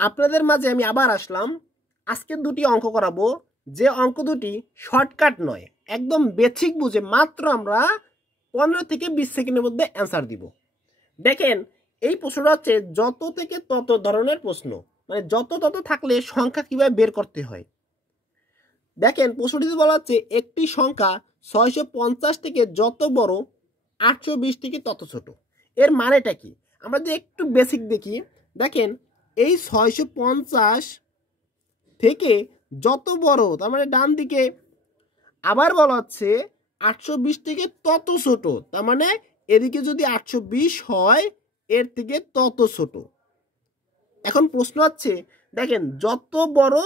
আপনাদের মাঝে আমি আবার আসলাম। আজকে দুটি অঙ্ক করাবো, যে অঙ্ক দুটি শর্টকাট নয়, একদম বেসিক বুঝে মাত্র আমরা 15 থেকে 20 সেকেন্ডের মধ্যে অ্যান্সার দিব। দেখেন, এই প্রশ্নটা হচ্ছে যত থেকে তত ধরনের প্রশ্ন, মানে যত তত থাকলে সংখ্যা কিভাবে বের করতে হয়। দেখেন, প্রশ্নটিতে বলা হচ্ছে একটি সংখ্যা 650 থেকে যত বড়, 820 থেকে তত ছোট। এর মানেটা কি? আমরা যদি একটু বেসিক দেখি, দেখেন এই 650 থেকে যত বড়, তার মানে ডান দিকে, আবার বলা হচ্ছে 820 থেকে তত ছোট, তার মানে এদিকে যদি 820 হয় এর থেকে তত ছোট। এখন প্রশ্ন হচ্ছে, দেখেন যত বড়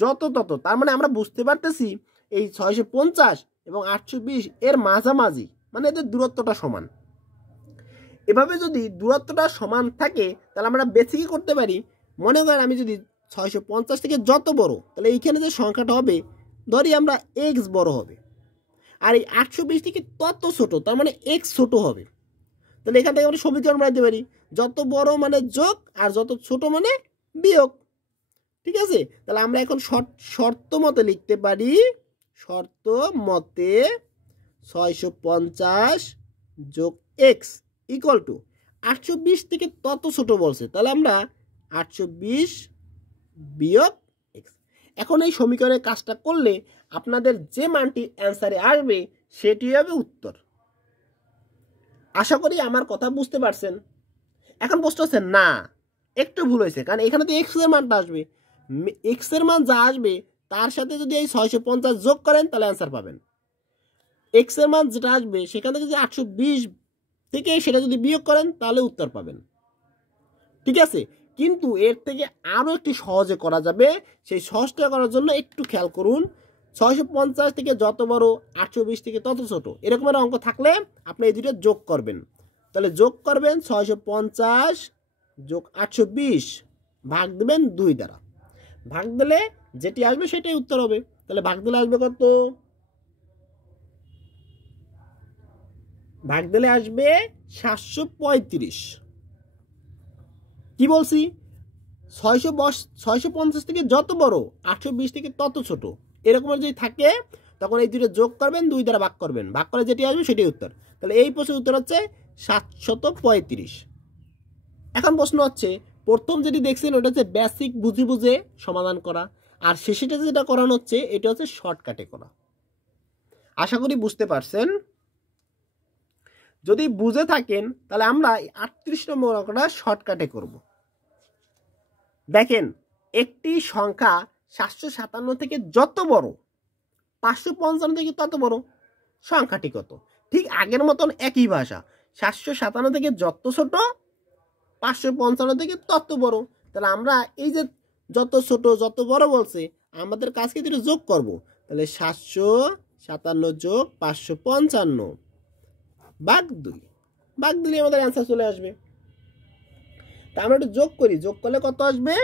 যত তত, তার মানে আমরা বুঝতে পারতেছি এই 650 এবং 820 এর মাঝামাঝি, মানে এদের দূরত্বটা সমান। এভাবে যদি দূরত্বটা সমান থাকে তাহলে আমরা বেসিকই করতে পারি। মনে করেন আমি যদি 650 থেকে যত বড়, তাহলে এইখানে যে সংখ্যাটা হবে ধরি আমরা এক্স বড় হবে, আর এই 820 থেকে তত ছোট, তার মানে এক্স ছোট হবে। তাহলে এখান থেকে আমরা সমীকরণ বানাতে পারি, যত বড় মানে যোগ আর যত ছোট মানে বিয়োগ। ঠিক আছে, তাহলে আমরা এখন শর্ত মতে লিখতে পারি, শর্ত মতে 650 যোগ এক্স ইকুয়াল টু 820 থেকে তত ছোট বলছে, তাহলে আমরা 820 বিয়োগ এক্স। এখন এই সমীকরণের কাজটা করলে আপনাদের যে মানটি অ্যান্সারে আসবে সেটি হবে উত্তর। আশা করি আমার কথা বুঝতে পারছেন। এখন প্রশ্ন হচ্ছে না, একটু ভুল হয়েছে, কারণ এখানে তো এক্স এর মানটা আসবে, এক্স এর মান যা আসবে তার সাথে যদি এই 650 যোগ করেন তাহলে অ্যান্সার পাবেন। এক্স এর মান যেটা আসবে সেখান থেকে যদি 820 থেকে সেটা যদি বিয়োগ করেন তাহলে উত্তর পাবেন। ঠিক আছে, কিন্তু এর থেকে আরো একটু সহজে করা যাবে। সেই সহজটা করার জন্য একটু খেয়াল করুন, 650 থেকে যত বড়, 820 থেকে তত ছোট, এরকমের অঙ্ক থাকলে আপনি এই দুটো যোগ করবেন। তাহলে যোগ করবেন 650 যোগ 820, ভাগ দেবেন 2 দ্বারা। ভাগ দিলে যেটি আসবে সেটাই উত্তর হবে। তাহলে ভাগ দিলে আসবে কত? ভাগ দিলে আসবে 735। কি বলছি? 650 থেকে যত বড়, 820 থেকে তত ছোট, এরকম যদি থাকে তখন এই দুটো যোগ করবেন, 2 দ্বারা ভাগ করবেন, ভাগ করে যেটি আসবে সেটাই উত্তর। তাহলে এই প্রশ্নের উত্তর হচ্ছে 735। এখন প্রশ্ন হচ্ছে, প্রথম যেটি দেখছেন ওটা হচ্ছে বেসিক বুঝে বুঝে সমাধান করা, আর শেষেটা যেটা করানো হচ্ছে এটা হচ্ছে শর্টকাটে করা। আশা করি বুঝতে পারছেন। যদি বুঝে থাকেন তাহলে আমরা 38 নম্বর অঙ্কটা শর্টকাটে করব। দেখেন, একটি সংখ্যা 757 থেকে যত বড়, 555 থেকে তত বড়, সংখ্যাটি কত? ঠিক আগের মতন একই ভাষা, 757 থেকে যত ছোট, 555 থেকে তত বড়। তাহলে আমরা এই যে যত ছোট যত বড় বলছে, আমাদের কাজকে দুটো যোগ করব। তাহলে 757 যোগ 555 ভাগ 2, ভাগ দিলে আমাদের অ্যান্সার চলে আসবে। তা আমরা একটু যোগ করি, যোগ করলে কত আসবে?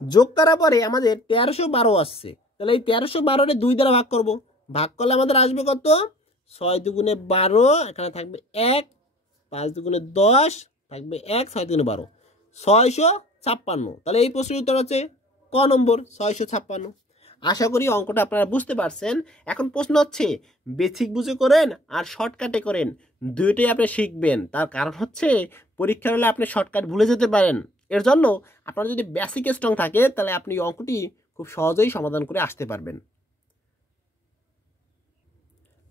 যোগ করার পরে আমাদের 1312 আসছে। তাহলে এই 1312 2 দ্বারা ভাগ করব, ভাগ করলে আমাদের আসবে কত? 6 দুগুণে 12, এখানে থাকবে 1, 5 দুগুণে 10, থাকবে 1, 6 দুগুণে 12, 656। তাহলে এই প্রশ্নের উত্তর হচ্ছে ক নম্বর, 656। আশা করি অঙ্কটা আপনারা বুঝতে পারছেন। এখন প্রশ্ন হচ্ছে বেসিক বুঝে করেন আর শর্টকাটে করেন, দুইটাই আপনি শিখবেন। তার কারণ হচ্ছে পরীক্ষা হলে আপনি শর্টকাট ভুলে যেতে পারেন। এর জন্য আপনার যদি বেসিক স্ট্রং থাকে তাহলে আপনি অঙ্কটি খুব সহজেই সমাধান করে আসতে পারবেন।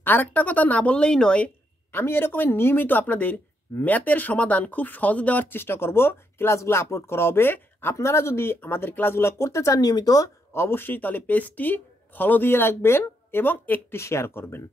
আর একটা কথা না বললেই নয়, আমি এরকমের নিয়মিত আপনাদের ম্যাথের সমাধান খুব সহজে দেওয়ার চেষ্টা করব। ক্লাসগুলো আপলোড করা হবে। আপনারা যদি আমাদের ক্লাসগুলো করতে চান নিয়মিত, অবশ্যই তাহলে পেজটি ফলো দিয়ে রাখবেন এবং একটি শেয়ার করবেন।